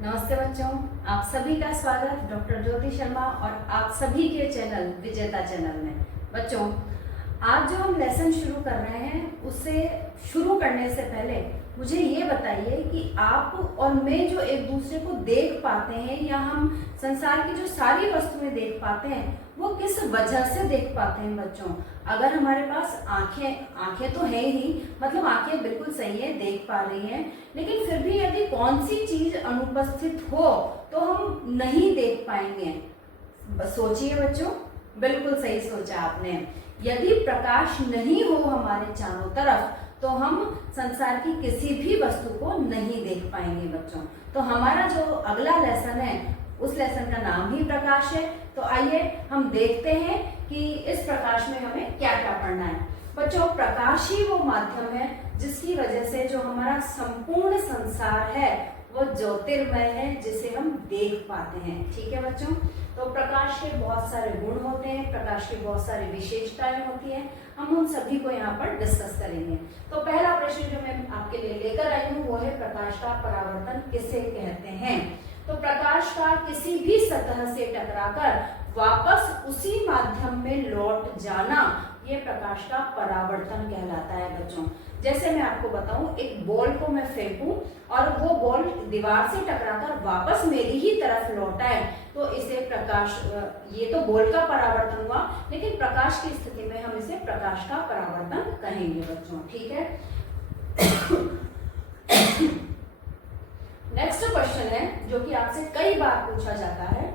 नमस्ते बच्चों, आप सभी का स्वागत डॉक्टर ज्योति शर्मा और आप सभी के चैनल विजेता चैनल में। बच्चों, आज जो हम लेसन शुरू कर रहे हैं उससे शुरू करने से पहले मुझे ये बताइए कि आप और मैं जो एक दूसरे को देख पाते हैं या हम संसार की जो सारी वस्तुएं देख पाते हैं वो किस वजह से देख पाते हैं। बच्चों, अगर हमारे पास आंखें तो है ही, मतलब आंखें बिल्कुल सही है, देख पा रही हैं, लेकिन फिर भी यदि कौन सी चीज अनुपस्थित हो तो हम नहीं देख पाएंगे। सोचिए बच्चों, बिल्कुल सही सोचा आपने। यदि प्रकाश नहीं हो हमारे चारों तरफ तो हम संसार की किसी भी वस्तु को नहीं देख पाएंगे। बच्चों, तो हमारा जो अगला लेसन है उस लेसन का नाम ही प्रकाश है। तो आइए हम देखते हैं कि इस प्रकाश में हमें क्या क्या पढ़ना है। बच्चों, प्रकाश ही वो माध्यम है जिसकी वजह से जो हमारा संपूर्ण संसार है वो ज्योतिर्मय है, जिसे हम देख पाते हैं। ठीक है बच्चों, तो प्रकाश के बहुत सारे गुण होते हैं, प्रकाश की बहुत सारी विशेषताएं होती हैं, हम उन सभी को यहाँ पर डिस्कस करेंगे। तो पहला प्रश्न जो मैं आपके लिए लेकर आई हूँ वो है प्रकाश का परावर्तन किसे कहते हैं। तो प्रकाश का किसी भी सतह से टकराकर वापस उसी माध्यम में लौट जाना ये प्रकाश का परावर्तन कहलाता है। बच्चों, जैसे मैं आपको बताऊं, एक बॉल को मैं फेंकूं और वो बॉल दीवार से टकराकर वापस मेरी ही तरफ लौटा है तो इसे प्रकाश, ये तो बॉल का परावर्तन हुआ, लेकिन प्रकाश की स्थिति में हम इसे प्रकाश का परावर्तन कहेंगे। बच्चों, ठीक है। नेक्स्ट क्वेश्चन है जो कि आपसे कई बार पूछा जाता है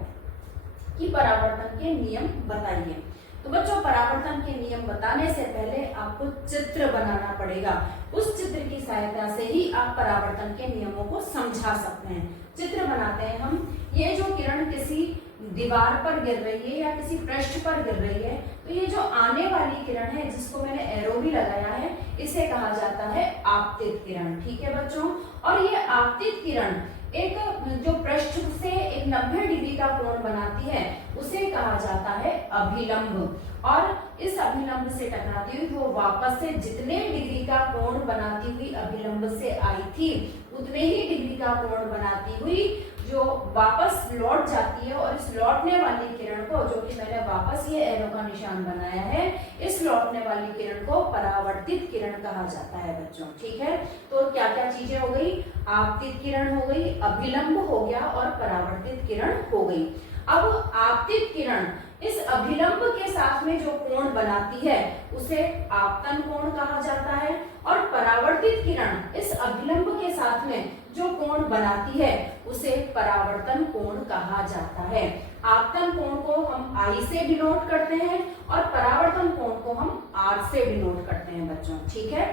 कि परावर्तन के नियम बताइए। तो बच्चों, परावर्तन के नियम बताने से पहले आपको चित्र बनाना पड़ेगा। उस चित्र की सहायता से ही आप परावर्तन के नियमों को समझा सकते हैं। चित्र बनाते हैं हम। ये जो किरण किसी दीवार पर गिर रही है या किसी पृष्ठ पर गिर रही है, तो ये जो आने वाली किरण है जिसको मैंने एरो भी लगाया है, इसे कहा जाता है आपतित किरण। ठीक है बच्चों, और ये आपतित किरण एक जो पृष्ठ से एक 90 डिग्री का कोण बनाती है उसे कहा जाता है अभिलंब। और इस अभिलंब से टकराती हुई वो वापस से जितने डिग्री का कोण बनाती हुई अभिलंब से आई थी उतने ही डिग्री का कोण बनाती हुई जो वापस लौट जाती है। और इस लौटने वाली किरण को, जो कि मैंने वापस ये एरो का निशान बनाया है, इस लौटने वाली किरण को परावर्तित किरण कहा जाता है। बच्चों, ठीक है। तो क्या क्या चीजें हो गई? आपतित किरण हो गई, अभिलंब हो गया और परावर्तित किरण हो गई। अब आपतित किरण इस अभिलंब के साथ में जो कोण बनाती है उसे आपतन कोण कहा जाता है, और परावर्तित किरण इस अभिलंब के साथ में जो कोण बनाती है उसे परावर्तन कोण कहा जाता है। आपतन कोण को हम I से डिनोट करते हैं और परावर्तन कोण को हम R से डिनोट करते हैं। बच्चों, ठीक है।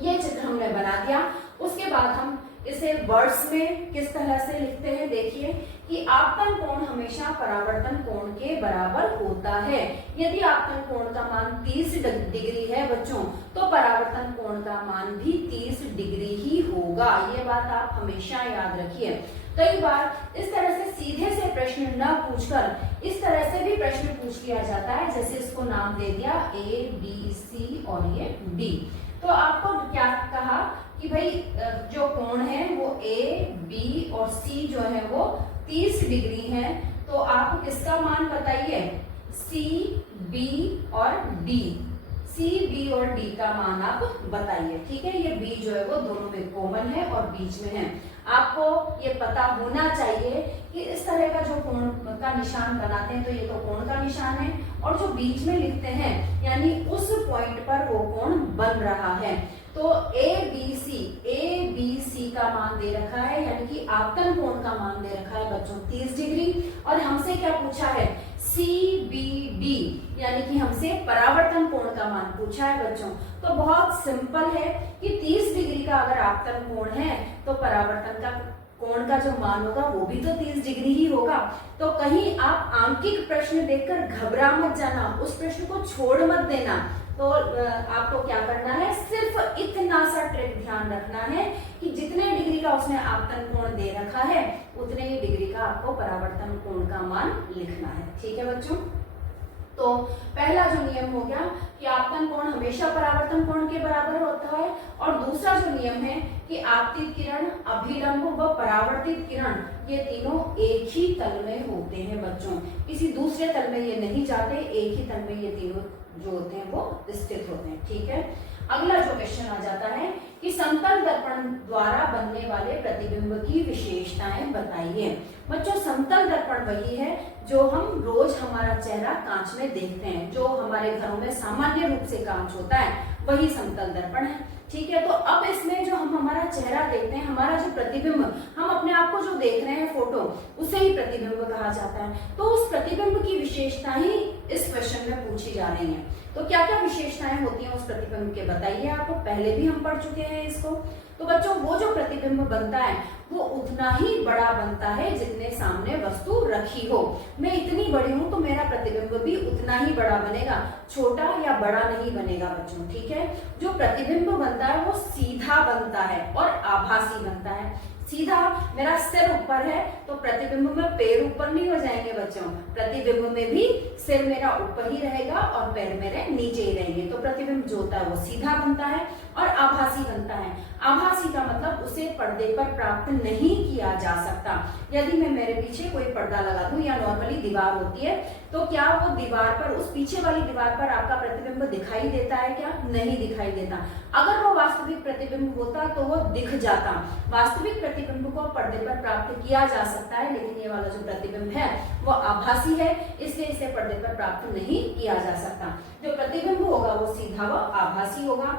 ये चित्र हमने बना दिया। उसके बाद हम इसे वर्ड्स में किस तरह से लिखते हैं, देखिए कि आपतन कोण हमेशा परावर्तन कोण के बराबर होता है। यदि आपतन कोण का मान 30 डिग्री है बच्चों, तो परावर्तन कोण का मान भी 30 डिग्री ही होगा। ये बात आप हमेशा याद रखिए। कई बार इस तरह से सीधे से प्रश्न न पूछकर इस तरह से भी प्रश्न पूछ लिया जाता है, जैसे इसको नाम दे दिया ABC और ये D। तो आपको क्या कहा कि भाई जो कोण है वो AB और C जो है वो 30 डिग्री है, तो आप किसका मान बताइए? C, B और D। C, B और D का मान आप बताइए। ठीक है, ये B जो है वो दोनों में कॉमन है और बीच में है। आपको ये पता होना चाहिए कि इस तरह का जो कोण का निशान बनाते हैं तो ये तो कोण का निशान है, और जो बीच में लिखते हैं यानी उस पॉइंट पर वो कोण बन रहा है। तो ABC का मान दे रखा है, यानी कि आपतन कोण का मान दे रखा है बच्चों 30 डिग्री। और हमसे क्या पूछा है? CBD, यानी कि हमसे परावर्तन कोण का मान पूछा है बच्चों। तो बहुत सिंपल है कि 30 डिग्री का अगर आपतन कोण है तो परावर्तन का कोण का जो मान होगा वो भी तो 30 डिग्री ही होगा। तो कहीं आप आंकिक प्रश्न देखकर घबरा मत जाना, उस प्रश्न को छोड़ मत देना। तो आपको क्या करना है? सिर्फ इतना सा ट्रिक ध्यान रखना है कि जितने डिग्री का उसने आपतन कोण दे रखा है उतने ही डिग्री का आपको परावर्तन कोण का मान लिखना है। ठीक है बच्चों। तो पहला जो नियम हो गया कि आपतन कोण हमेशा परावर्तन कोण के बराबर होता है, और दूसरा जो नियम है कि आपतित किरण, अभिलंब व परावर्तित किरण ये तीनों एक ही तल में होते हैं बच्चों, किसी दूसरे तल में ये नहीं जाते, एक ही तल में ये तीनों जो होते हैं वो स्थित होते हैं। ठीक है, अगला जो क्वेश्चन आ जाता है कि समतल दर्पण द्वारा बनने वाले प्रतिबिंब की विशेषताएं बताइए। बच्चों समतल दर्पण वही है जो हम रोज हमारा चेहरा कांच में देखते हैं, जो हमारे घरों में सामान्य रूप से कांच होता है वही समतल दर्पण है। ठीक है, तो अब इसमें जो हम हमारा चेहरा देखते हैं, हमारा जो प्रतिबिंब, हम अपने आप को जो देख रहे हैं फोटो, उसे ही प्रतिबिंब कहा जाता है। तो उस प्रतिबिंब की विशेषता ही इस क्वेश्चन में पूछी जा रही है। तो क्या क्या विशेषताएं होती हैं उस प्रतिबिंब के, बताइए। आपको पहले भी हम पढ़ चुके हैं इसको। तो बच्चों वो जो प्रतिबिंब बनता है वो उतना ही बड़ा बनता है जितने सामने वस्तु रखी हो। मैं इतनी बड़ी हूं तो मेरा प्रतिबिंब भी उतना ही बड़ा बनेगा, छोटा या बड़ा नहीं बनेगा बच्चों। ठीक है, जो प्रतिबिंब बनता है वो सीधा बनता है और आभासी बनता है। सीधा, मेरा सिर ऊपर है तो प्रतिबिंब में पैर ऊपर नहीं हो जाएंगे बच्चों, प्रतिबिंब में भी सिर मेरा ऊपर ही रहेगा और पैर मेरे नीचे ही रहेंगे। तो प्रतिबिंब जो होता है वो सीधा बनता है और आभासी बनता है। आभासी का मतलब उसे पर्दे पर प्राप्त नहीं किया जा सकता। यदि मैं मेरे पीछे कोई पर्दा लगा दूं या नॉर्मली दीवार होती है, तो क्या वो दीवार पर, उस पीछे वाली दीवार पर आपका प्रतिबिंब दिखाई देता है क्या? नहीं दिखाई देता। अगर वो वास्तविक प्रतिबिंब होता तो वो दिख जाता। वास्तविक प्रतिबिंब को पर्दे पर प्राप्त किया जा सकता है, लेकिन ये वाला जो प्रतिबिंब है वो आभासी है, इसलिए इसे पर्दे पर प्राप्त नहीं किया जा सकता। जो प्रतिबिंब होगा वो सीधा व आभासी होगा।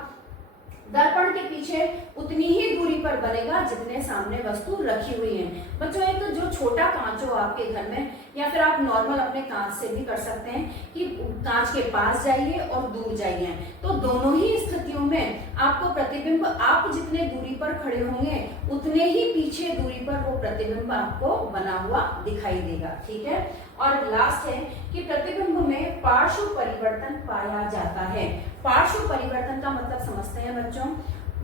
दर्पण के पीछे उतनी ही दूरी पर बनेगा जितने सामने वस्तु रखी हुई है। बच्चों एक जो छोटा कांच हो आपके घर में, या फिर आप नॉर्मल अपने कांच से भी कर सकते हैं कि कांच के पास जाइए और दूर जाइए, तो दोनों ही स्थितियों में आपको प्रतिबिंब, आप जितने दूरी पर खड़े होंगे उतने ही पीछे दूरी पर वो प्रतिबिंब आपको बना हुआ दिखाई देगा। ठीक है, और लास्ट है कि प्रतिबिंब में पार्श्व परिवर्तन पाया जाता है। पार्श्व परिवर्तन का मतलब समझते हैं बच्चों,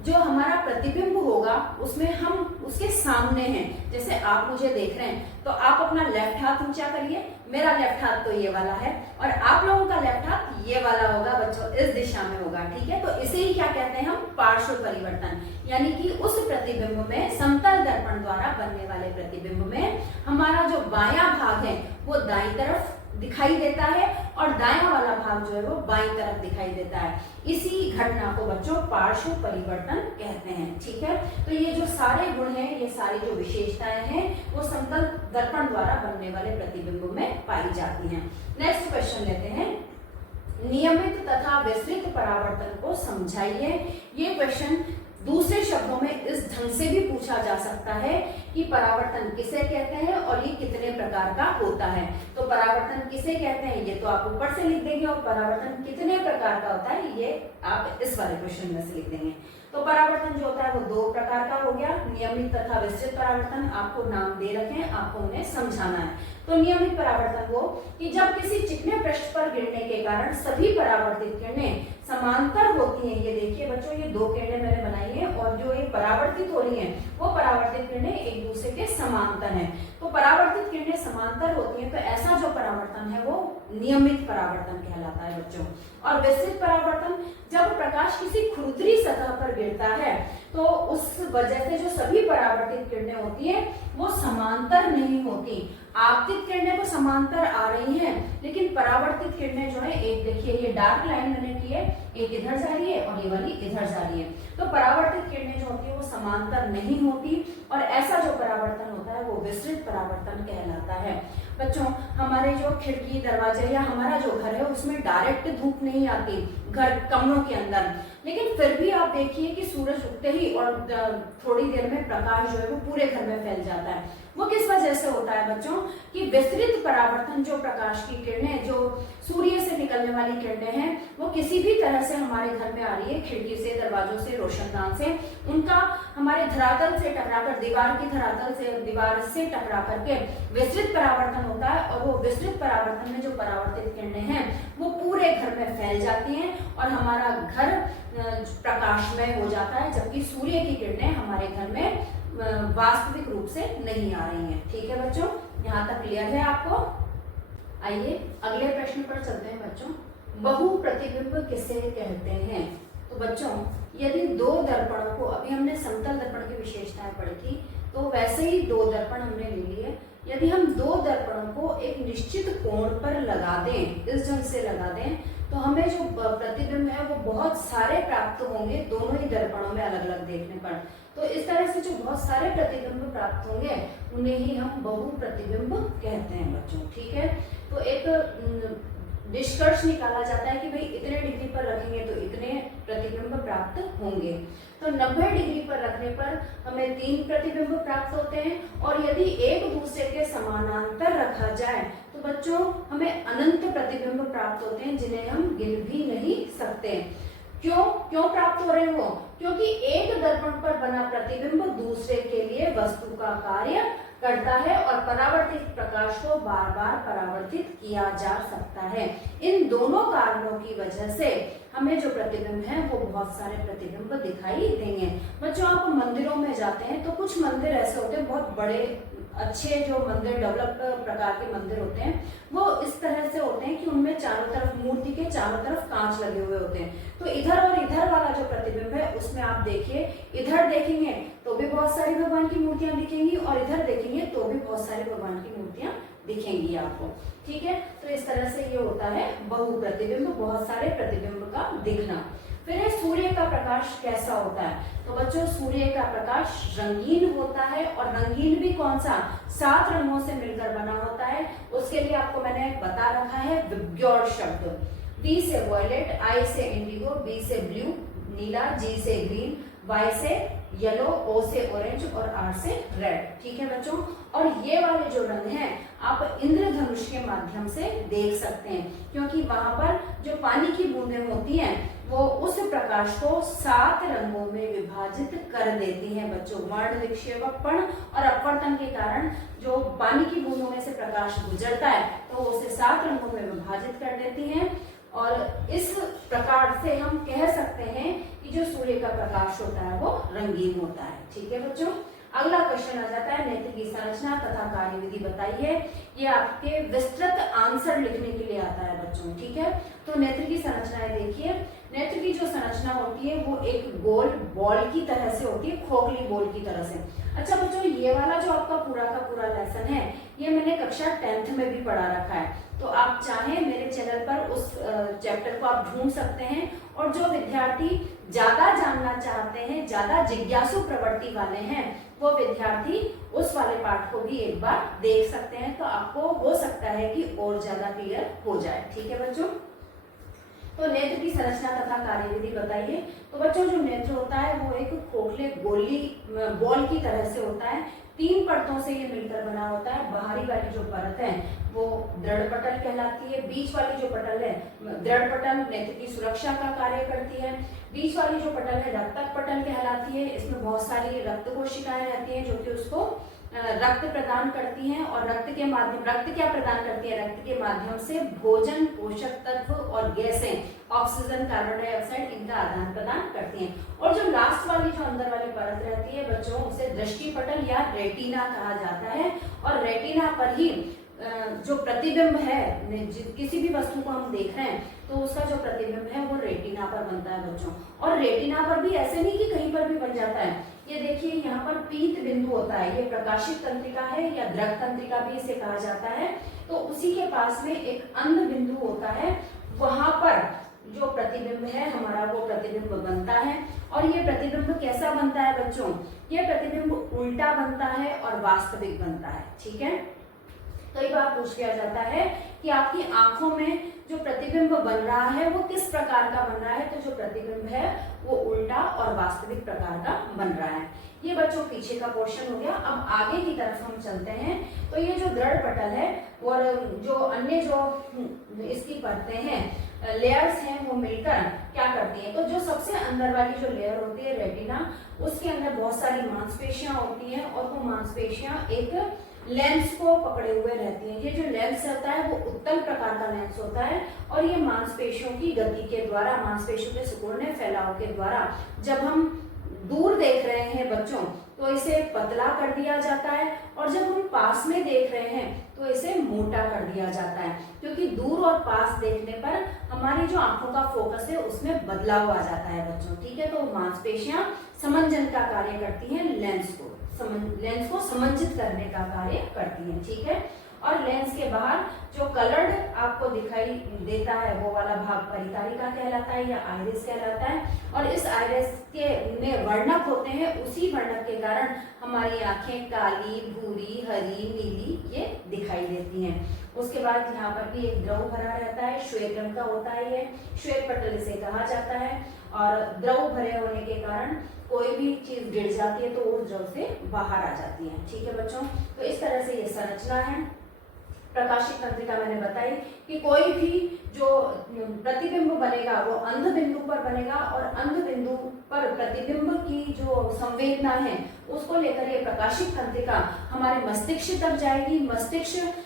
जो हमारा प्रतिबिंब होगा उसमें हम उसके सामने हैं। जैसे आप मुझे देख रहे हैं तो आप अपना लेफ्ट हाथ ऊंचा करिए, मेरा लेफ्ट हाथ तो ये वाला है और आप लोगों का लेफ्ट हाथ ये वाला होगा बच्चों, इस दिशा में होगा। ठीक है, तो इसे ही क्या कहते हैं हम? पार्श्व परिवर्तन। यानी कि उस प्रतिबिंब में, समतल दर्पण द्वारा बनने वाले प्रतिबिंब में हमारा जो बायां भाग है वो दाईं तरफ दिखाई देता है और दायां वाला भाग जो है वो बाईं तरफ दिखाई देता है। इसी घटना को बच्चों पार्श्व परिवर्तन कहते हैं। ठीक है, तो ये जो सारे गुण हैं, ये सारी जो विशेषताएं हैं वो समतल दर्पण द्वारा बनने वाले प्रतिबिंब में पाई जाती हैं। नेक्स्ट क्वेश्चन लेते हैं, नियमित तथा विस्तृत परावर्तन को समझाइए। ये क्वेश्चन दूसरे शब्दों में इस ढंग से भी पूछा जा सकता है कि परावर्तन किसे कहते हैं और ये कितने प्रकार का होता है। तो परावर्तन किसे कहते हैं ये तो आप ऊपर से लिख देंगे, और परावर्तन कितने प्रकार का होता है ये आप इस वाले क्वेश्चन में से लिख देंगे। तो परावर्तन जो होता है वो दो प्रकार का हो गया, नियमित तथा विस्तृत परावर्तन। आपको नाम दे रखे हैं, आपको उन्हें समझाना है। तो नियमित परावर्तन वो कि जब किसी चिकने पृष्ठ पर गिरने के कारण सभी परावर्तित किरणें समांतर होती हैं। ये देखिए बच्चों, ये दो किरणें मैंने बनाई है और जो ये परावर्तित हो रही हैं वो परावर्तित किरणें एक दूसरे के समांतर हैं। तो परावर्तित किरणें समांतर होती हैं, तो ऐसा जो परावर्तन है वो नियमित परावर्तन कहलाता है बच्चों। और विस्तृत परावर्तन, जब प्रकाश किसी खुरदरी सतह पर गिरता है तो उस वजह से जो सभी परावर्तित किरणें होती हैं वो समांतर नहीं होती। आपतित किरणें तो समांतर आ रही हैं, लेकिन परावर्तित किरणें जो है, एक देखिए ये डार्क लाइन मैंने की है, एक इधर जा रही है और ये वाली इधर जा रही है। तो परावर्तित किरणें जो होती है वो समांतर नहीं होती, और ऐसा जो परावर्तन होता है वो विस्तृत परावर्तन कहलाता है। बच्चों हमारे जो खिड़की, दरवाजे या हमारा जो घर है उसमें डायरेक्ट धूप नहीं आती घर कमरों के अंदर, लेकिन फिर भी आप देखिए कि सूरज उगते ही और थोड़ी देर में प्रकाश जो है वो पूरे घर में फैल जाता है। वो किस वजह से होता है बच्चों? कि विस्तृत परावर्तन, जो प्रकाश की किरणें, जो सूर्य से निकलने वाली किरणें हैं, वो किसी भी तरह से हमारे घर में आ रही है, खिड़की से, दरवाजों से, रोशनदान से, उनका हमारे धरातल से टकराकर, दीवार की धरातल से, दीवार से टकरा करके विस्तृत परावर्तन होता है। और वो विस्तृत परावर्तन में जो परावर्तित किरणें हैं वो पूरे घर में फैल जाती हैं और हमारा घर प्रकाशमय हो जाता है, जबकि सूर्य की किरणें हमारे घर में वास्तविक रूप से नहीं आ रही हैं। ठीक है बच्चों, यहाँ तक क्लियर है आपको? आइए अगले प्रश्न पर चलते हैं बच्चों। बहु प्रतिबिंब किसे कहते हैं? तो बच्चों यदि दो दर्पणों को, अभी हमने समतल दर्पण की विशेषताएं पढ़ी थी, तो वैसे ही दो दर्पण हमने ले लिए। यदि हम दो दर्पणों को एक निश्चित कोण पर लगा दें, इस ढंग से लगा दें, तो हमें जो प्रतिबिंब है वो बहुत सारे प्राप्त होंगे दोनों ही दर्पणों में अलग अलग देखने पर। तो इस तरह से जो बहुत सारे प्रतिबिंब प्राप्त होंगे उन्हें ही हम बहु प्रतिबिंब कहते हैं बच्चों। ठीक है, तो एक निष्कर्ष निकाला जाता है कि भाई इतने डिग्री पर रखेंगे तो इतने प्रतिबिंब प्राप्त होंगे। तो 90 डिग्री पर रखने पर हमें 3 प्रतिबिंब प्राप्त होते हैं, और यदि एक दूसरे के समानांतर रखा जाए तो बच्चों हमें अनंत प्रतिबिंब प्राप्त होते हैं, जिन्हें हम गिन भी नहीं सकते। क्यों प्राप्त हो रहे हो? क्योंकि एक दर्पण पर बना प्रतिबिंब दूसरे के लिए वस्तु का कार्य करता है और परावर्तित प्रकाश को बार बार परावर्तित किया जा सकता है। इन दोनों कारणों की वजह से हमें जो प्रतिबिंब है वो बहुत सारे प्रतिबिंब दिखाई देंगे। बच्चों आप मंदिरों में जाते हैं तो कुछ मंदिर ऐसे होते हैं, बहुत बड़े अच्छे जो मंदिर डेवलप प्रकार के मंदिर होते हैं, वो इस तरह से होते हैं कि उनमें चारों तरफ, मूर्ति के चारों तरफ कांच लगे हुए होते हैं। तो इधर और इधर वाला जो प्रतिबिंब है उसमें आप देखिए, इधर देखेंगे तो भी बहुत सारी भगवान की मूर्तियां दिखेंगी और इधर देखेंगे तो भी बहुत सारे भगवान की मूर्तियां दिखेंगी आपको। ठीक है, तो इस तरह से ये होता है बहु प्रतिबिंब, बहुत सारे प्रतिबिंब का दिखना। फिर है सूर्य का प्रकाश कैसा होता है? तो बच्चों सूर्य का प्रकाश रंगीन होता है, और रंगीन भी कौन सा? 7 रंगों से मिलकर बना होता है। उसके लिए आपको मैंने बता रखा है विबग्योर शब्द। V से वॉयलेट, I से इंडिगो, B से ब्लू नीला, G से ग्रीन, Y से येलो, O से ऑरेंज और R से रेड। ठीक है बच्चों, और ये वाले जो रंग हैं आप इंद्रधनुष के माध्यम से देख सकते हैं, क्योंकि वहां पर जो पानी की बूंदें होती हैं वो उस प्रकाश को 7 रंगों में विभाजित कर देती हैं बच्चों। वर्ण विक्षेपण और अपवर्तन के कारण जो पानी की बूंदों में से प्रकाश गुजरता है तो उसे 7 रंगों में विभाजित कर देती हैं, और इस प्रकार से हम कह सकते हैं कि जो सूर्य का प्रकाश होता है वो रंगीन होता है। ठीक है बच्चों, अगला क्वेश्चन आ जाता है नेत्र की संरचना तथा कार्यविधि बताइए। ये आपके विस्तृत आंसर लिखने के लिए आता है बच्चों। ठीक है, तो नेत्र की संरचनाएं देखिए। नेत्र की जो संरचना होती है वो एक गोल बॉल की तरह से होती है, खोखली बॉल की तरह से। अच्छा बच्चों, ये वाला जो आपका पूरा का पूरा लेसन है ये मैंने कक्षा 10th में भी पढ़ा रखा है, तो आप चाहें मेरे चैनल पर उस चैप्टर को आप ढूंढ सकते हैं। और जो विद्यार्थी ज्यादा जानना चाहते हैं, ज्यादा जिज्ञासु प्रवृत्ति वाले हैं, वो विद्यार्थी उस वाले पाठ को भी एक बार देख सकते हैं, तो आपको हो सकता है कि और ज्यादा क्लियर हो जाए। ठीक है बच्चों, तो नेत्र की संरचना तथा कार्यविधि बताइए। तो बच्चों जो नेत्र होता है वो एक खोखले गोली बॉल की तरह से होता है, 3 परतों से ये मिलकर बना होता है। बाहरी वाली जो परत है वो दृढ़ पटल कहलाती है, बीच वाली जो पटल है दृढ़ पटल नेत्र की सुरक्षा का कार्य करती है, बीच वाली जो पटल है रक्तक पटल कहलाती है। इसमें बहुत सारी रक्त कोशिकाएं रहती हैं जो कि उसको रक्त प्रदान करती हैं, और रक्त क्या प्रदान करती है? रक्त के माध्यम से भोजन, पोषक तत्व और गैसें, ऑक्सीजन, कार्बन डाइऑक्साइड, इनका आदान प्रदान करती हैं। और जो लास्ट वाली जो अंदर वाली परत रहती है बच्चों, उसे दृष्टि पटल या रेटिना कहा जाता है, और रेटिना पर ही जो प्रतिबिंब है, किसी भी वस्तु को हम देख रहे हैं तो उसका जो प्रतिबिंब है वो रेटिना पर बनता है बच्चों। और रेटिना पर भी ऐसे नहीं कि कहीं पर भी बन जाता है, ये देखिए यहाँ पर पीत बिंदु होता है, ये प्रकाशित तंत्रिका है या द्रव तंत्रिका भी इसे कहा जाता है। तो उसी के पास में एक अंध बिंदु होता है, वहां पर जो प्रतिबिंब है हमारा वो प्रतिबिंब बनता है। और ये प्रतिबिंब कैसा बनता है बच्चों? ये प्रतिबिंब उल्टा बनता है और वास्तविक बनता है। ठीक है, कई बार पूछ लिया जाता है कि आपकी आंखों में जो प्रतिबिंब बन रहा है वो किस प्रकार का बन रहा है, तो जो प्रतिबिंब है वो उल्टा और वास्तविक प्रकार का बन रहा है। ये बच्चों पीछे का पोर्शन हो गया। अब आगे की तरफ हम चलते हैं, तो ये जो दृढ़ पटल है और जो अन्य जो इसकी परतें हैं, लेयर्स हैं, वो मिलकर क्या करती हैं? तो जो सबसे अंदर वाली जो लेयर होती है रेटिना, उसके अंदर बहुत सारी मांसपेशियां होती हैं, और वो मांसपेशियां एक लेंस को पकड़े हुए रहती हैं। ये जो लेंस होता है वो उत्तल प्रकार का लेंस होता है, और ये मांसपेशियों की गति के द्वारा, मांसपेशियों के सिकुड़ने फैलाव के द्वारा जब हम दूर देख रहे हैं बच्चों तो इसे पतला कर दिया जाता है, और जब हम पास में देख रहे हैं तो इसे मोटा कर दिया जाता है, क्योंकि दूर और पास देखने पर हमारी जो आंखों का फोकस है उसमें बदलाव आ जाता है बच्चों। ठीक है, तो मांसपेशियां समंजन का कार्य करती हैं, लेंस को समंजित करने का कार्य करती हैं। ठीक है, और लेंस के बाहर जो कलर्ड आपको दिखाई देता है वो वाला भाग परितारिका कहलाता है या आइरिस कहलाता है, और इस आइरिस के में वर्णक होते हैं, उसी वर्णक के कारण हमारी आंखें काली, भूरी, हरी, नीली ये दिखाई देती हैं। उसके बाद यहाँ पर भी एक द्रव भरा रहता है, श्वेत रंग का होता है, ये श्वेत पटल इसे कहा जाता है, और द्रव भरे होने के कारण कोई भी चीज गिर जाती है तो उस द्रव से बाहर आ जाती है। ठीक है बच्चों, तो इस तरह से ये संरचना है। प्रकाशिक तंत्रिका मैंने बताई कि कोई भी जो प्रतिबिंब बनेगा वो अंध बिंदु पर बनेगा, और अंध बिंदु पर प्रतिबिंब की जो संवेदना है उसको लेकर ये प्रकाशिक तंत्रिका हमारे मस्तिष्क तक जाएगी। मस्तिष्क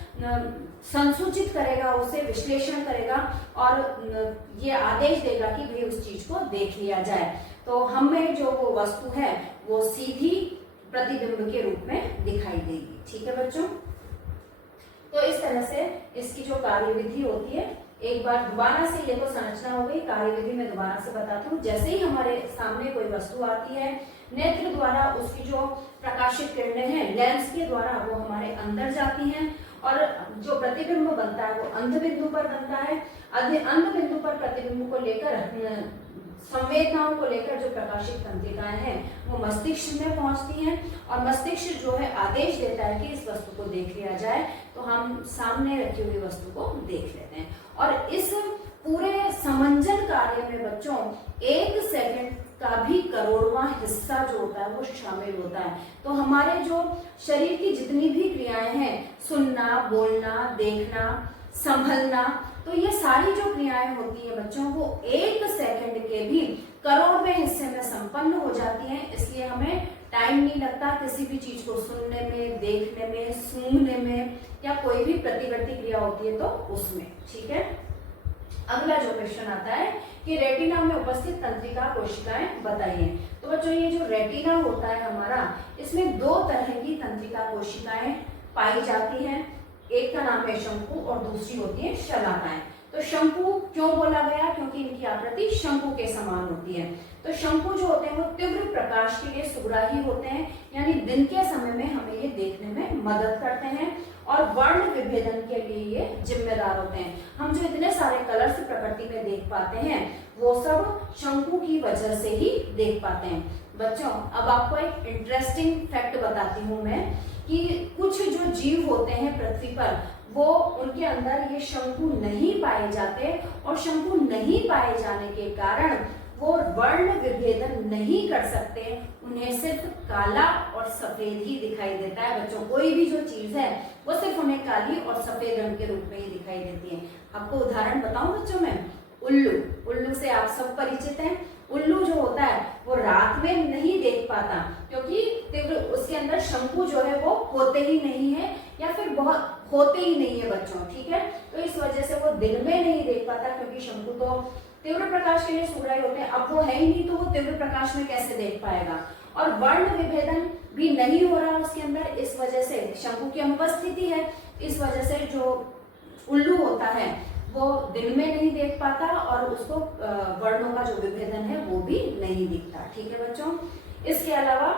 संसूचित करेगा, उसे विश्लेषण करेगा और ये आदेश देगा कि भाई उस चीज को देख लिया जाए। तो हमें जो वो वस्तु है वो सीधी प्रतिबिंब के रूप में दिखाई देगी। ठीक है बच्चों, तो इस तरह से इसकी जो कार्यविधि होती है, एक बार दोबारा से ये तो संरचना हो गई, कार्यविधि में दोबारा से बताती हूँ। जैसे ही हमारे सामने कोई वस्तु आती है, नेत्र द्वारा उसकी जो प्रकाशित किरणें हैं लेंस के द्वारा वो हमारे अंदर जाती हैं, और जो प्रतिबिंब बनता है वो अंध बिंदु पर बनता है। अंध बिंदु पर प्रतिबिंब को लेकर संवेदनाओं को लेकर जो प्रकाशिक तंत्रिकाएं हैं वो मस्तिष्क में पहुंचती हैं, और मस्तिष्क जो है आदेश देता है कि इस वस्तु को देख लिया जाए, तो हम सामने रखी हुई वस्तु को देख लेते हैं। और इस पूरे समंजन कार्य में बच्चों 1 सेकंड का भी करोड़वां हिस्सा जो होता है वो शामिल होता है। तो हमारे जो शरीर की जितनी भी क्रियाएं हैं, सुनना, बोलना, देखना, संभलना, तो ये सारी जो क्रियाएं होती है बच्चों वो 1 सेकंड के भी करोड़वें हिस्से में संपन्न हो जाती हैं। इसलिए हमें टाइम नहीं लगता किसी भी चीज को सुनने में, देखने में, सूंघने में, या कोई भी प्रतिवर्ती क्रिया होती है तो उसमें। ठीक है, अगला जो क्वेश्चन आता है कि रेटिना में उपस्थित तंत्रिका कोशिकाएं बताइए। तो बच्चों ये जो रेटिना होता है हमारा, इसमें 2 तरह की तंत्रिका कोशिकाएं पाई जाती हैं। एक का नाम है शंकु और दूसरी होती है शलाकाएं। तो शंकु क्यों बोला गया? क्योंकि इनकी आकृति शंकु के समान होती है। तो शंकु जो होते हैं वो तीव्र प्रकाश के लिए सुग्राही होते हैं, यानी दिन के समय में हमें ये देखने में मदद करते हैं, और वर्ण विभेदन के लिए ये जिम्मेदार होते हैं। हम जो इतने सारे कलर्स प्रकृति में देख पाते हैं वो सब शंकु की वजह से ही देख पाते हैं। बच्चों अब आपको एक इंटरेस्टिंग फैक्ट बताती हूँ मैं कि कुछ जो जीव होते हैं पृथ्वी पर वो उनके अंदर ये शंकु नहीं पाए जाते, और शंकु नहीं पाए जाने के कारण वो वर्ण विभेदन नहीं कर सकते, उन्हें सिर्फ काला और सफेद ही दिखाई देता है। बच्चों कोई भी जो चीज है वो सिर्फ उन्हें काली और सफेद रंग के रूप में ही दिखाई देती है। आपको उदाहरण बताऊं बच्चों मैं, उल्लू से आप सब परिचित हैं। उल्लू जो होता है वो रात में नहीं देख पाता, क्योंकि तीव्र उसके अंदर शंकु जो है वो होते ही नहीं है, या फिर बहुत होते ही नहीं है बच्चों। ठीक है, तो इस वजह से वो दिन में नहीं देख पाता, क्योंकि शंकु तो तीव्र प्रकाश के लिए सुग्राही होते हैं। अब वो है ही नहीं तो वो तीव्र प्रकाश में कैसे देख पाएगा। और वर्ण विभेदन भी नहीं हो रहा उसके अंदर, इस वजह से शंकु की अनुपस्थिति है, इस वजह से जो उल्लू होता है वो दिन में नहीं देख पाता, और उसको वर्णों का जो विभेदन है वो भी नहीं दिखता। ठीक है बच्चों, इसके अलावा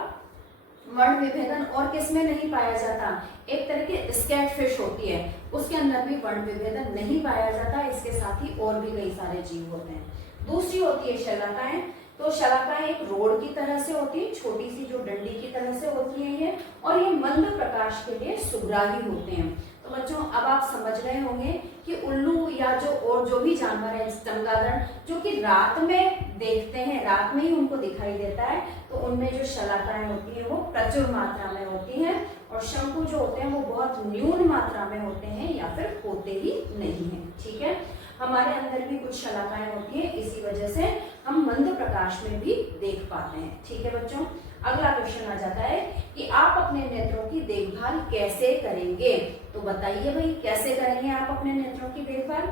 वर्ण विभेदन और किसमें नहीं पाया जाता? एक तरह की स्कैट फिश होती है, उसके अंदर भी वर्ण विभेदन नहीं पाया जाता। इसके साथ ही और भी कई सारे जीव होते हैं। दूसरी होती है शलाकाएं। तो शलाकाएं एक रोड की तरह से होती है, छोटी सी जो डंडी की तरह से होती है ये, और ये मंद प्रकाश के लिए सुग्राही होते हैं। तो बच्चों अब आप समझ रहे होंगे कि उल्लू या जो और जो भी जानवर है, चमगादड़, जो कि रात में देखते हैं, रात में ही उनको दिखाई देता है, तो उनमें जो शलाकाएं होती हैं वो प्रचुर मात्रा में होती हैं, और शंकु जो होते हैं वो बहुत न्यून मात्रा में होते हैं या फिर होते ही नहीं है। ठीक है, हमारे अंदर भी कुछ शलाकाएं होती हैं, इसी वजह से हम मंद प्रकाश में भी देख पाते हैं। ठीक है बच्चों, अगला क्वेश्चन आ जाता है कि आप अपने नेत्रों की देखभाल कैसे करेंगे। तो बताइए भाई कैसे करेंगे आप अपने नेत्रों की देखभाल।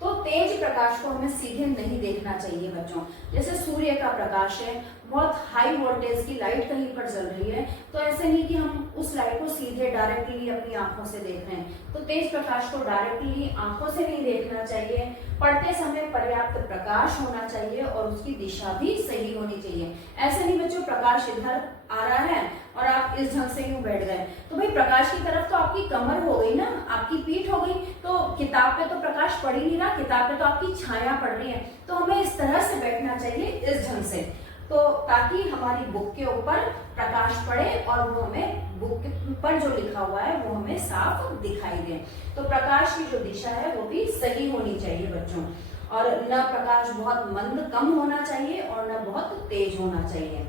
तो तेज प्रकाश को हमें सीधे नहीं देखना चाहिए बच्चों। जैसे सूर्य का प्रकाश है, बहुत हाई वोल्टेज की लाइट कहीं पर जल रही है, तो ऐसे नहीं कि हम उस लाइट को सीधे डायरेक्टली अपनी आंखों से देख रहे हैं। तो तेज प्रकाश को डायरेक्टली आंखों से नहीं देखना चाहिए। पढ़ते समय पर्याप्त प्रकाश होना चाहिए और उसकी दिशा भी सही होनी चाहिए। ऐसे नहीं बच्चों प्रकाश इधर आ रहा है और आप इस ढंग से यूं बैठ गए, तो भाई प्रकाश की तरफ तो आपकी कमर हो गई ना, आपकी पीठ हो गई, तो किताब पे तो प्रकाश पड़ ही नहीं रहा, किताब पे तो आपकी छाया पड़ रही है। तो हमें इस तरह से बैठना चाहिए, इस ढंग से, तो ताकि हमारी बुक के ऊपर प्रकाश पड़े और वो हमें बुक पर जो लिखा हुआ है वो हमें साफ दिखाई दे। तो प्रकाश की जो दिशा है वो भी सही होनी चाहिए बच्चों, और न प्रकाश बहुत मंद कम होना चाहिए और न बहुत तेज होना चाहिए।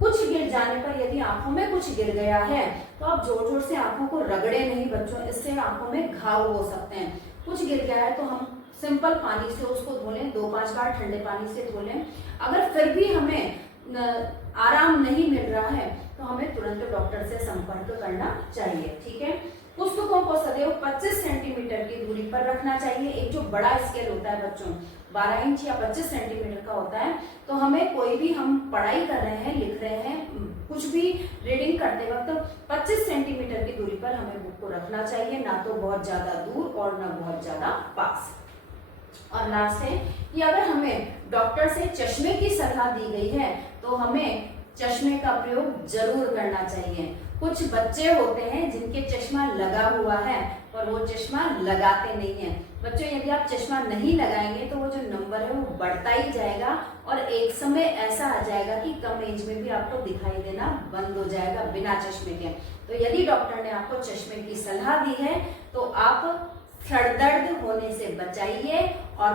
कुछ गिर जाने पर यदि आंखों में कुछ गिर गया है तो आप जोर जोर से आंखों को रगड़े नहीं बच्चों, इससे आंखों में घाव हो सकते हैं। कुछ गिर गया है तो हम सिंपल पानी से उसको धो लें, 2-5 बार ठंडे पानी से धो लें। अगर फिर भी हमें आराम नहीं मिल रहा है तो हमें तुरंत डॉक्टर से संपर्क करना चाहिए, ठीक है। पुस्तकों को सदैव 25 सेंटीमीटर की दूरी पर रखना चाहिए। एक जो बड़ा स्केल होता है बच्चों 12 इंच या 25 सेंटीमीटर का होता है, तो हमें कोई भी हम पढ़ाई कर रहे हैं, लिख रहे हैं, कुछ भी रीडिंग करते वक्त 25 सेंटीमीटर की दूरी पर हमें बुक को रखना चाहिए, ना तो बहुत ज्यादा दूर और ना बहुत ज्यादा पास। और लास्ट है कि अगर हमें डॉक्टर से चश्मे की सलाह दी गई है तो हमें चश्मे का प्रयोग जरूर करना चाहिए। कुछ बच्चे होते हैं जिनके चश्मा लगा हुआ है पर वो चश्मा लगाते नहीं है। बच्चों यदि आप चश्मा नहीं लगाएंगे तो वो जो नंबर है वो बढ़ता ही जाएगा और एक समय ऐसा आ जाएगा कि कम एज में भी आपको दिखाई देना बंद हो जाएगा बिना चश्मे के। तो यदि डॉक्टर ने आपको चश्मे की सलाह दी है तो आप सर दर्द होने से बचाइए और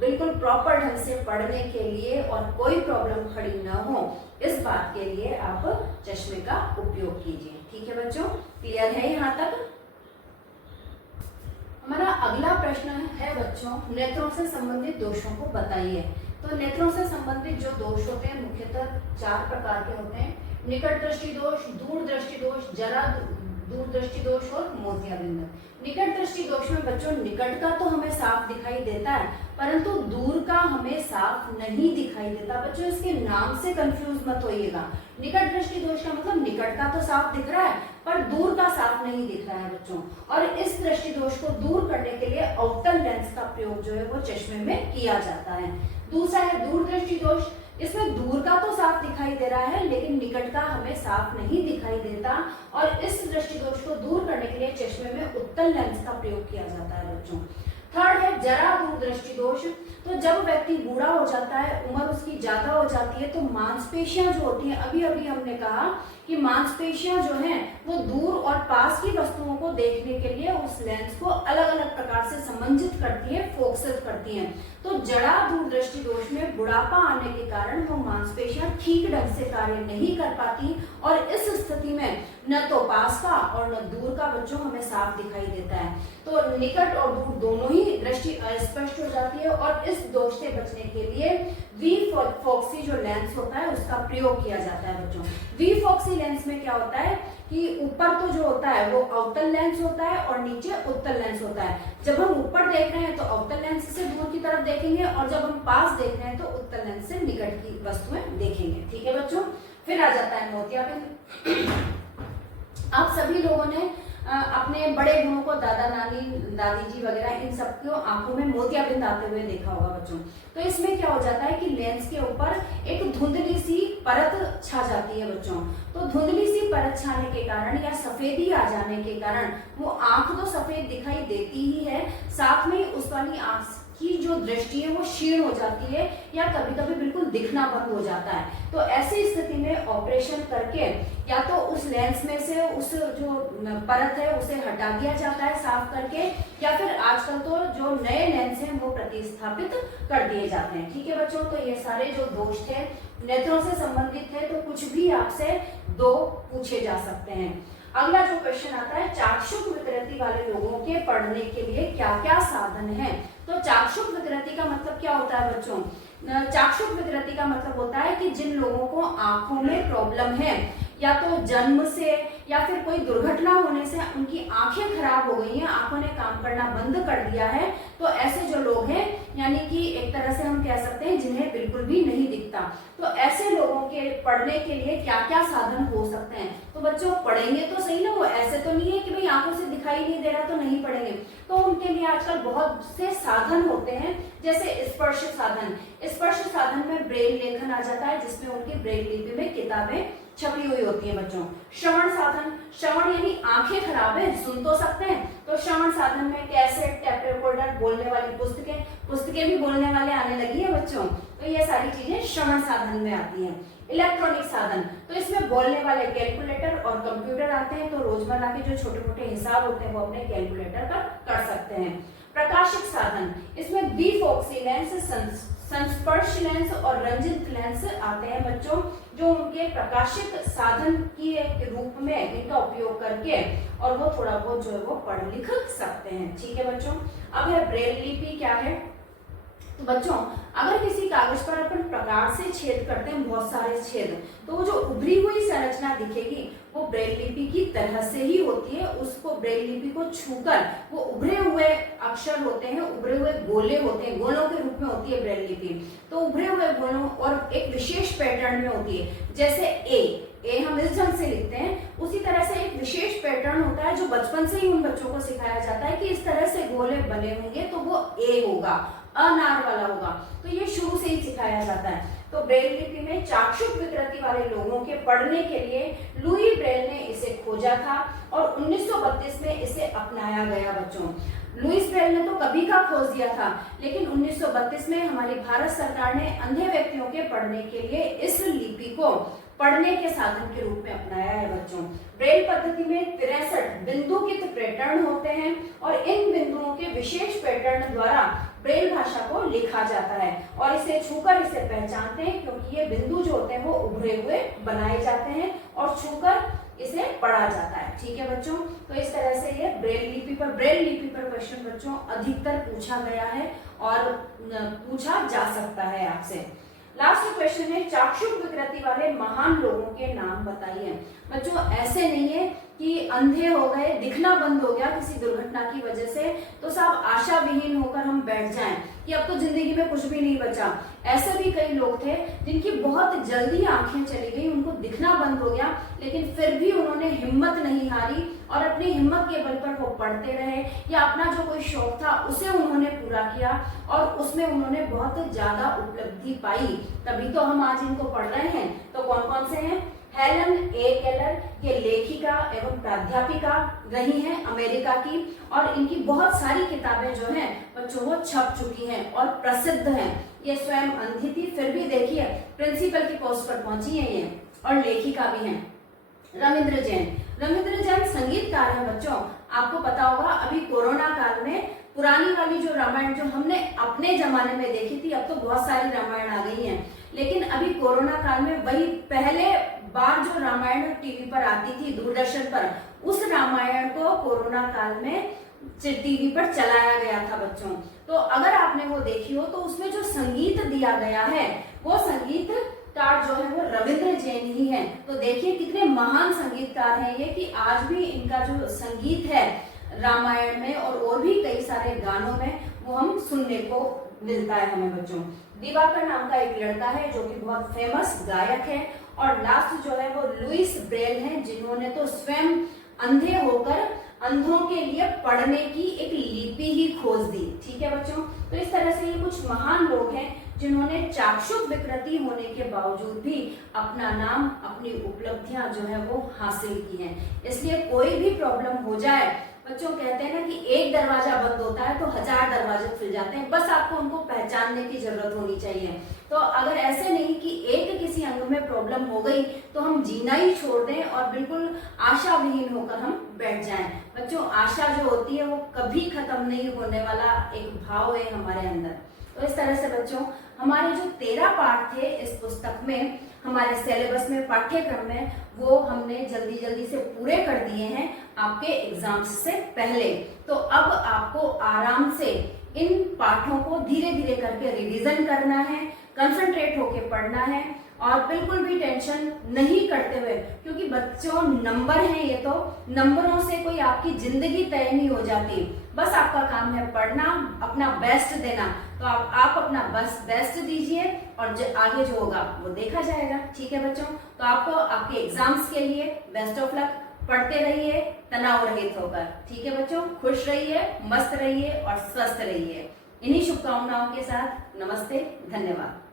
बिल्कुल प्रॉपर ढंग से पढ़ने के लिए और कोई प्रॉब्लम खड़ी न हो इस बात के लिए आप चश्मे का उपयोग कीजिए, ठीक है बच्चों। क्लियर है यहाँ तक? हमारा अगला प्रश्न है बच्चों, नेत्रों से संबंधित दोषों को बताइए। तो नेत्रों से संबंधित जो दोष होते हैं मुख्यतः 4 प्रकार के होते हैं। निकट दृष्टि दोष, दूर दृष्टि दोष, जरा दूर दृष्टि दोष और मोतियाबिंद। निकट दृष्टि दोष में बच्चों निकट का तो हमें साफ दिखाई देता है परंतु दूर का हमें साफ नहीं दिखाई देता। बच्चों इसके नाम से कंफ्यूज मत होइएगा। निकट दृष्टि दोष का मतलब निकट का तो साफ दिख रहा है पर दूर का साफ नहीं दिख रहा है बच्चों। और इस दृष्टि दोष को दूर करने के लिए अवतल लेंस का प्रयोग जो है वो चश्मे में किया जाता है। दूसरा है दूर दृष्टि दोष, इसमें दूर का तो साफ दिखाई दे रहा है लेकिन निकट का हमें साफ नहीं दिखाई देता और इस दृष्टि दोष को दूर करने के लिए चश्मे में उत्तल लेंस का प्रयोग किया जाता है बच्चों। थर्ड है जरा दूर दृष्टि दोष। तो जब व्यक्ति बूढ़ा हो जाता है, उम्र उसकी ज्यादा हो जाती है तो मांसपेशियां जो होती हैं, अभी अभी हमने कहा कि मांसपेशियां जो हैं वो दूर और पास की वस्तुओं को देखने के लिए उस लेंस को अलग अलग प्रकार से समंजित करती है, फोकसित करती हैं। तो जड़ा दूर दृष्टि दोष में बुढ़ापा आने के कारण वो मांसपेशियां ठीक ढंग से कार्य नहीं कर पाती और इस स्थिति में न तो पास का और न दूर का बच्चों हमें साफ दिखाई देता है। तो निकट और दूर दोनों ही दृष्टि अस्पष्ट हो जाती है और इस दोष से बचने के लिए वी फॉक्सी जो लेंस होता है उसका प्रयोग किया जाता है बच्चों। वी फॉक्सी लेंस में क्या होता है कि ऊपर तो जो होता है वो अवतल लेंस होता है और नीचे उत्तल लेंस होता है। जब हम ऊपर देख रहे हैं तो अवतल लेंस से दूर की तरफ देखेंगे और जब हम पास देख रहे हैं तो उत्तल लेंस से निकट की वस्तुएं देखेंगे, ठीक है बच्चों। फिर आ जाता है मोतियाबिंद। आप सभी लोगों ने अपने बड़े गुणों को, दादा नानी दादी जी वगैरह इन सबको आंखों में मोतियाबिंद आते हुए देखा होगा बच्चों। तो इसमें क्या हो जाता है कि लेंस के ऊपर एक धुंधली सी परत छा जाती है बच्चों। तो धुंधली सी परत छाने के कारण या सफेदी आ जाने के कारण वो आंख तो सफेद दिखाई देती ही है, साथ में उस वाली आंख की जो दृष्टि है वो क्षीण हो जाती है या कभी कभी बिल्कुल दिखना बंद हो जाता है। तो ऐसी स्थिति में ऑपरेशन करके या तो उस लेंस में से उस जो परत है उसे हटा दिया जाता है साफ करके, या फिर आजकल तो जो नए लेंस हैं वो प्रतिस्थापित कर दिए जाते हैं, ठीक है बच्चों। तो ये सारे जो दोष थे नेत्रों से संबंधित थे, तो कुछ भी आपसे 2 पूछे जा सकते हैं। अगला जो क्वेश्चन आता है, चाक्षुष विकृति वाले लोगों के पढ़ने के लिए क्या क्या साधन हैं। तो चाक्षुष विकृति का मतलब क्या होता है बच्चों? चाक्षुष विकृति का मतलब होता है कि जिन लोगों को आंखों में प्रॉब्लम है, या तो जन्म से या फिर कोई दुर्घटना होने से उनकी आंखें खराब हो गई हैं, आंखों ने काम करना बंद कर दिया है, तो ऐसे जो लोग हैं, यानी कि एक तरह से हम कह सकते हैं जिन्हें बिल्कुल भी नहीं दिखता, तो ऐसे लोगों के पढ़ने के लिए क्या क्या साधन हो सकते हैं? तो बच्चों पढ़ेंगे तो सही ना, वो ऐसे तो नहीं है कि भाई आंखों से दिखाई नहीं दे रहा तो नहीं पढ़ेंगे, तो उनके लिए आजकल बहुत से साधन होते हैं, जैसे स्पर्श साधन। स्पर्श साधन में ब्रेल लेखन आ जाता है, जिसमें उनकी ब्रेल लिपि में किताबें छपी हुई होती है बच्चों। श्रवण साधन, श्रवण यानी आंखें खराब है, सुन तो सकते हैं, तो श्रवण साधन में कैसेट, टेप रिकॉर्डर, बोलने वाली पुस्तकें भी बोलने वाले आने लगी है बच्चों, तो ये सारी चीजें श्रवण साधन में आती हैं। इलेक्ट्रॉनिक साधन, तो इसमें बोलने वाले कैलकुलेटर और कंप्यूटर आते हैं, तो रोजमर्रा के जो छोटे मोटे हिसाब होते हैं वो अपने कैलकुलेटर पर कर सकते हैं। प्रकाशिक साधन, इसमें बीफोक्सी लेंस, संस्पर्श लेंस और रंजित लेंस आते हैं बच्चों, जो उनके प्रकाशिक साधन के रूप में इनका उपयोग करके और वो थोड़ा बहुत जो है वो पढ़ लिख सकते हैं। ठीक है बच्चों, अब है ब्रेल लिपि क्या है? तो बच्चों अगर किसी कागज पर अपन प्रकार से छेद करते हैं, बहुत सारे छेद, तो वो जो उभरी हुई संरचना दिखेगी वो ब्रेल लिपि की तरह से ही होती है। उसको ब्रेल लिपि को छूकर वो उभरे हुए अक्षर होते हैं, उभरे हुए गोले होते हैं, गोलों के रूप में होती है ब्रेल लिपि, तो उभरे हुए गोलों और एक विशेष पैटर्न में होती है। जैसे ए हम इस ढंग से लिखते हैं, उसी तरह से एक विशेष पैटर्न होता है जो बचपन से ही उन बच्चों को सिखाया जाता है कि इस तरह से गोले बने होंगे तो वो ए होगा, अनार वाला होगा, तो ये शुरू से ही सिखाया जाता है। तो ब्रेल लिपि में चाक्षुष विकृति वाले लोगों के पढ़ने के लिए लुई ब्रेल ने इसे खोजा था और 1932 में इसे अपनाया गया बच्चों। लुईस ब्रेल ने तो कभी का खोज दिया था, लेकिन 1932 में हमारी भारत सरकार ने अंधे व्यक्तियों के पढ़ने के लिए इस लिपि को पढ़ने के साधन के रूप में अपनाया है बच्चों। ब्रेल पद्धति में 63 बिंदुकित पैटर्न होते हैं और इन बिंदुओं के विशेष पैटर्न द्वारा ब्रेल भाषा को लिखा जाता है और इसे छूकर इसे पहचानते हैं, क्योंकि ये बिंदु जो होते हैं वो उभरे हुए बनाए जाते हैं और छूकर इसे पढ़ा जाता है। ठीक है बच्चों, तो इस तरह से ये ब्रेल लिपि पर क्वेश्चन बच्चों अधिकतर पूछा गया है और पूछा जा सकता है आपसे। लास्ट क्वेश्चन है चाक्षुष विकृति वाले महान लोगों के नाम बताइए। बच्चों ऐसे नहीं है कि अंधे हो गए, दिखना बंद हो गया किसी दुर्घटना की वजह से तो सब आशा विहीन होकर हम बैठ जाएं कि अब तो जिंदगी में कुछ भी नहीं बचा। ऐसे भी कई लोग थे जिनकी बहुत जल्दी आंखें चली गई, उनको दिखना बंद हो गया, लेकिन फिर भी उन्होंने हिम्मत नहीं हारी और अपनी हिम्मत के बल पर वो पढ़ते रहे या अपना जो कोई शौक था उसे उन्होंने पूरा किया और उसमें उन्होंने बहुत ज्यादा उपलब्धि पाई, तभी तो हम आज इनको पढ़ रहे हैं। तो कौन कौन से हैं? हेलन ए केलर ये लेखिका एवं प्राध्यापिका रही हैं अमेरिका की, और इनकी बहुत सारी किताबें जो हैं बच्चों वो छप चुकी हैं और प्रसिद्ध हैं। ये स्वयं अंधी थी, फिर भी देखिए प्रिंसिपल की पोस्ट पर पहुंची है ये, और लेखिका भी हैं। रविंद्र जैन संगीतकार हैं बच्चों। आपको पता होगा अभी कोरोना काल में पुरानी वाली जो रामायण जो हमने अपने जमाने में देखी थी, अब तो बहुत सारी रामायण आ गई हैं, लेकिन अभी कोरोना काल में वही पहले बार जो रामायण टीवी पर आती थी दूरदर्शन पर, उस रामायण को कोरोना काल में टीवी पर चलाया गया था बच्चों। तो अगर आपने वो देखी हो तो उसमें जो संगीत दिया गया है वो संगीतकार जो है वो रविंद्र जैन ही है। तो देखिए कितने महान संगीतकार हैं ये कि आज भी इनका जो संगीत है रामायण में और भी कई सारे गानों में वो हम सुनने को मिलता है हमें बच्चों। दिवाकर नाम का एक लड़का है जो कि बहुत फेमस गायक है, और लास्ट जो है वो लुईस ब्रेल हैं जिन्होंने तो स्वयं अंधे होकर अंधों के लिए पढ़ने की एक लिपि ही खोज दी। ठीक है बच्चों, तो इस तरह से ये कुछ महान लोग हैं जिन्होंने चाक्षुष विकृति होने के बावजूद भी अपना नाम, अपनी उपलब्धियां जो है वो हासिल की हैं। इसलिए कोई भी प्रॉब्लम हो जाए, बच्चों कहते हैं ना कि एक दरवाजा बंद होता है तो 1000 दरवाजे खुल जाते हैं, बस आपको उनको पहचानने की जरूरत होनी चाहिए। तो अगर ऐसे नहीं कि एक किसी अंग में प्रॉब्लम हो गई तो हम जीना ही छोड़ दें और बिल्कुल आशा विहीन होकर हम बैठ जाएं। बच्चों आशा जो होती है वो कभी खत्म नहीं होने वाला एक भाव है हमारे अंदर। तो इस तरह से बच्चों हमारे जो 13 पाठ थे इस पुस्तक में, हमारे सिलेबस में, पाठ्यक्रम में, वो हमने जल्दी से पूरे कर दिए हैं आपके एग्जाम्स से पहले। तो अब आपको आराम से इन पाठों को धीरे धीरे करके रिवीजन करना है, कंसंट्रेट होके पढ़ना है और बिल्कुल भी टेंशन नहीं करते हुए, क्योंकि बच्चों नंबर हैं ये, तो नंबरों से कोई आपकी जिंदगी तय नहीं हो जाती। बस आपका काम है पढ़ना, अपना बेस्ट देना। तो आप अपना बस बेस्ट दीजिए और जो आगे जो होगा वो देखा जाएगा। ठीक है बच्चों, तो आपको आपके एग्जाम्स के लिए बेस्ट ऑफ लक। पढ़ते रहिए तनाव रहित होकर। ठीक है बच्चों, खुश रहिए, मस्त रहिए और स्वस्थ रहिए। इन्हीं शुभकामनाओं के साथ नमस्ते, धन्यवाद।